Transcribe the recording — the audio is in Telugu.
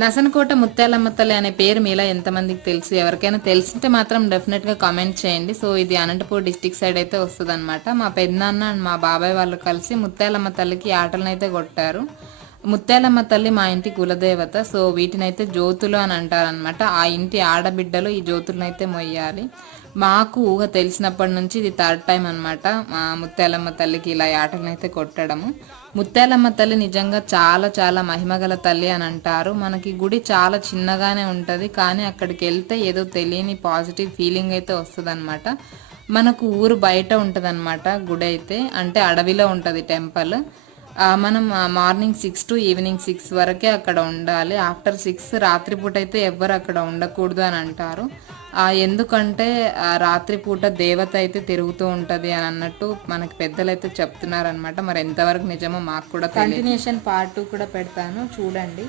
నసనకోట ముత్యాలమ్మ తల్లి అనే పేరు మీలా ఎంతమందికి తెలుసు? ఎవరికైనా తెలిసింటే మాత్రం డెఫినెట్గా కామెంట్ చేయండి. సో ఇది అనంతపూర్ డిస్టిక్ సైడ్ అయితే వస్తుంది అనమాట. మా పెద్దనాన్న అండ్ మా బాబాయ్ వాళ్ళు కలిసి ముత్యాలమ్మ తల్లికి ఆటలను అయితే కొట్టారు. ముత్యాలమ్మ తల్లి మా ఇంటి కులదేవత. సో వీటినైతే జ్యోతులు అని అంటారనమాట. ఆ ఇంటి ఆడబిడ్డలు ఈ జ్యోతులను అయితే మొయ్యాలి. మాకు ఊహ తెలిసినప్పటి నుంచి ఇది థర్డ్ టైం అనమాట మా ముత్యాలమ్మ తల్లికి ఇలా ఆటలను అయితే కొట్టడము. ముత్యాలమ్మ తల్లి నిజంగా చాలా చాలా మహిమగల తల్లి అని అంటారు. మనకి గుడి చాలా చిన్నగానే ఉంటుంది, కానీ అక్కడికి వెళ్తే ఏదో తెలియని పాజిటివ్ ఫీలింగ్ అయితే వస్తుంది అనమాట. మనకు ఊరు బయట ఉంటుంది అనమాట గుడి అయితే, అంటే అడవిలో ఉంటుంది టెంపుల్. మనం మార్నింగ్ 6 to ఈవినింగ్ 6 వరకే అక్కడ ఉండాలి. ఆఫ్టర్ 6 రాత్రిపూట అయితే ఎవ్వరు అక్కడ ఉండకూడదు అని అంటారు. ఎందుకంటే రాత్రిపూట దేవత అయితే తిరుగుతూ ఉంటుంది అని అన్నట్టు మనకి పెద్దలు అయితే చెప్తున్నారనమాట. మరి ఎంతవరకు నిజమో మాకు కూడా కంటిన్యూషన్ పార్ట్ 2 కూడా పెడతాను, చూడండి.